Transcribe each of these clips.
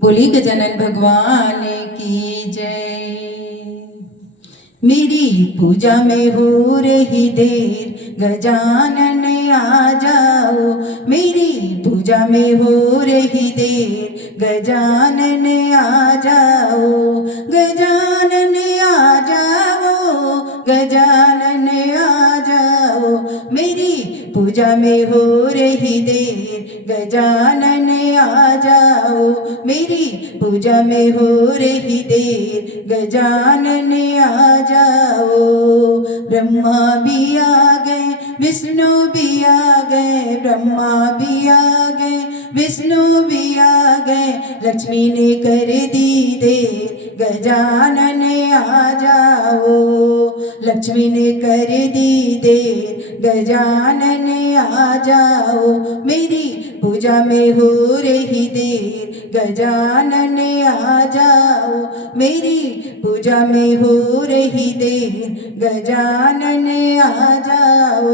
बोली गजानन भगवान की जय। मेरी पूजा में हो रही देर, गजानन आ जाओ। मेरी पूजा में हो रही देर, गजानन आ जाओ। गजानन आ जाओ, गजानन आ जाओ। मेरी पूजा में हो रही देर, गजानन आ जाओ। मेरी पूजा में हो रही देर, गजानन आ जाओ। ब्रह्मा भी आ गए, विष्णु भी आ गए, ब्रह्मा भी आ गए, विष्णु भी आ गए। लक्ष्मी ने कर दी देर, गजानन आ जाओ। लक्ष्मी ने कर दी देर, गजानन आ जाओ। मेरी पूजा में हो रही देर, गजानन आ जाओ। मेरी पूजा में हो रही देर, गजानन आ जाओ।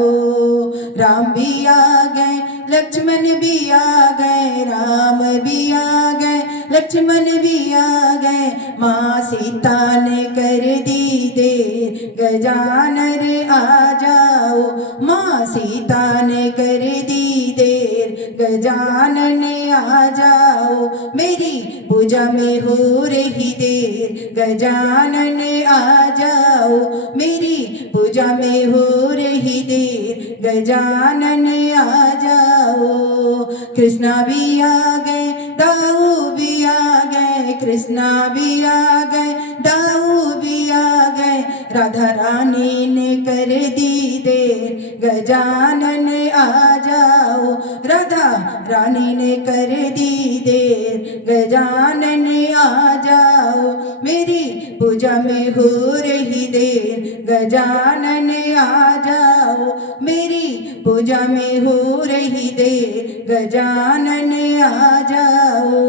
राम भी आ गए, लक्ष्मण भी आ गए, राम भी आ गए, लक्ष्मण भी आ गए। माँ सीता ने कर दी देर, गजानन आ जाओ। माँ सीता ने कर दी देर, गजानन आ जाओ। मेरी पूजा में हो रही देर, गजानन आ जाओ। मेरी पूजा में हो रही देर, गजानन आ जाओ। कृष्णा भी आ गए, दाऊ भी आ गए, कृष्णा भी आ गए, दाऊ भी आ गए। राधा रानी ने कर दी देर, गजानन आ जाओ। राधा रानी ने कर दी देर, गजानन आ जाओ। मेरी पूजा में हो रही देर, गजानन आ जाओ। मेरी पूजा में हो रही देर, गजानन आ जाओ।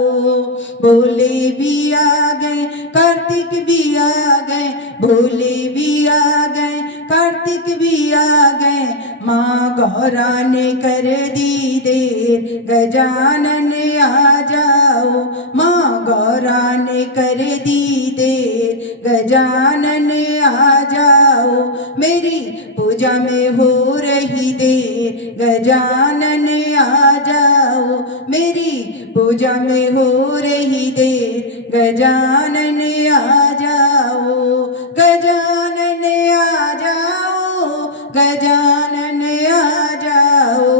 भोले भी आ गए, कार्तिक भी आ गए, भोले भी आ गए, कार्तिक भी आ गए। माँ गौरा ने कर दी देर, गजानन आ जाओ। माँ गौरा ने कर दी देर, गजानन आ जाओ। मेरी पूजा में हो रही देर, गजानन आ जाओ। मेरी पूजा में हो रही देर, गजानन आ जाओ। गजानन आ जाओ, गजानन आ जाओ,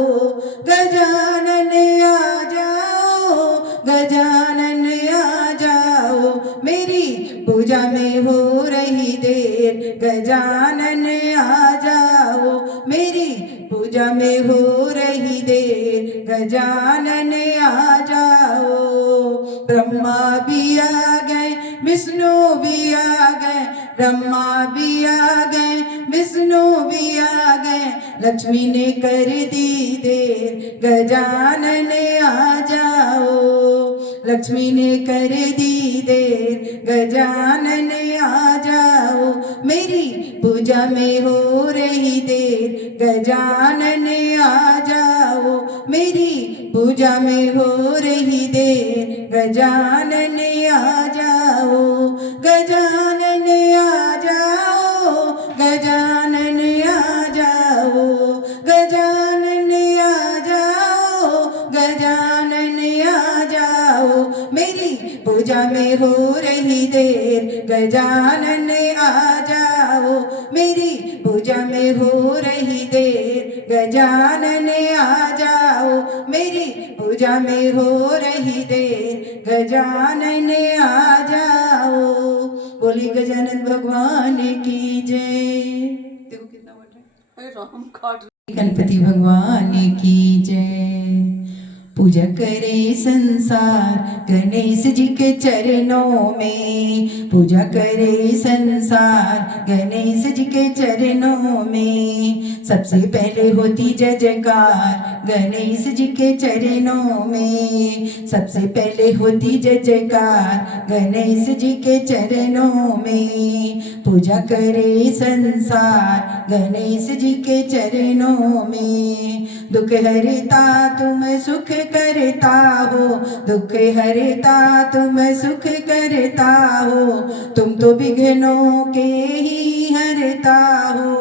गजानन आ जाओ, गजानन आ जाओ। मेरी पूजा में हो रही देर, गजानन आ जाओ। मेरी पूजा में हो रही देर, गजानन आ जाओ। ब्रह्मा भी आ गए, विष्णु भी आ गए, ब्रह्मा भी आ गए, विष्णु भी आ गए। लक्ष्मी ने कर दी देर, गजानन आ जाओ। लक्ष्मी ने कर दी देर, गजानन आ जाओ। मेरी पूजा में हो रही देर, गजानन आ जाओ। मेरी पूजा में हो रही देर, गजानन आ जाओ। गजानन आ जाओ, गजानन आ जाओ, गजानन आ जाओ, गजानन आ जाओ। मेरी पूजा में हो रही देर, गजानन आ जाओ। मेरी पूजा में हो रही देर, गजानन आ जाओ। मेरी पूजा में हो रही देर, गजानन आ जाओ। बोली गजानन भगवान की जय। देखो कितना मोटा है। राम काट गणपति भगवान की जय। पूजा करे संसार गणेश जी के चरणों में, पूजा करे संसार गणेश जी के चरणों में। सबसे पहले होती जय जयकार गणेश जी के चरणों में। सबसे पहले होती जय जयकार गणेश जी के चरणों में। पूजा करे संसार गणेश जी के चरणों में। दुख हरता तुम सुख करता हो, दुख हरता तुम सुख करता हो। तुम तो विघ्नों के ही हरता हो,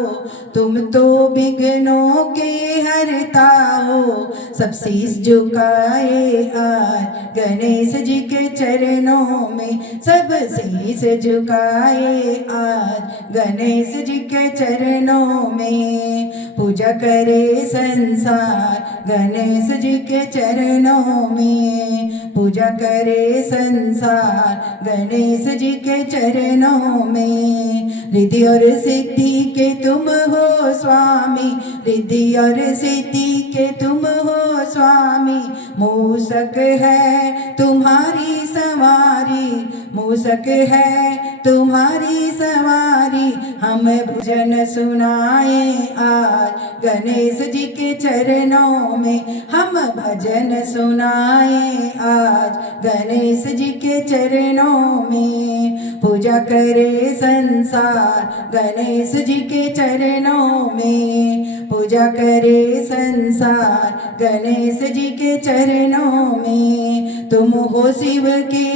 तुम तो विघ्नों के हरता हो। सब शीश झुकाए आज गणेश जी के चरणों में, सब शीश झुकाए आज गणेश जी के चरणों में। पूजा करे संसार गणेश जी के चरणों में, पूजा करे संसार गणेश जी के चरणों में। रिद्धि और सिद्धि के तुम हो स्वामी, रिद्धि और सिद्धि के तुम हो स्वामी। मूषक है तुम्हारी सवारी, मूषक है तुम्हारी सवारी। हम भजन सुनाए आज गणेश जी के चरणों में, हम भजन सुनाए आज गणेश जी के चरणों में। पूजा करे संसार गणेश जी के चरणों में, पूजा करे संसार गणेश जी के चरणों में। तुम हो शिव के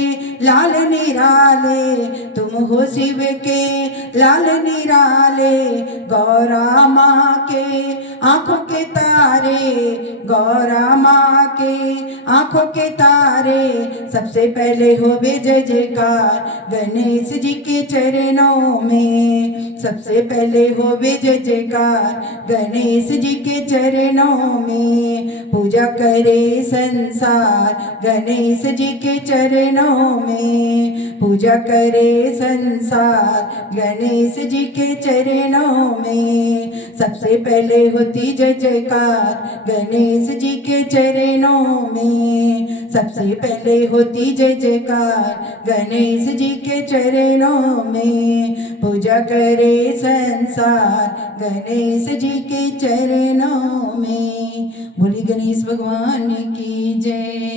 लाल निराले, तुम हो शिव के लाल निराले। गौरा माँ के आँखों के तारे, गौरा माँ के आँखों के तारे। सबसे पहले होवे जय जयकार गणेश जी के चरणों में, सबसे पहले होवे जय जयकार गणेश जी के चरणों में। पूजा करे संसार गणेश जी के चरणों में, पूजा करे संसार गणेश जी के चरणों में। सबसे पहले होती जय जयकार गणेश जी के चरणों में, सबसे पहले होती जय जयकार गणेश जी के चरणों में। पूजा करे संसार गणेश जी के चरणों में। बोली गणेश भगवान की जय।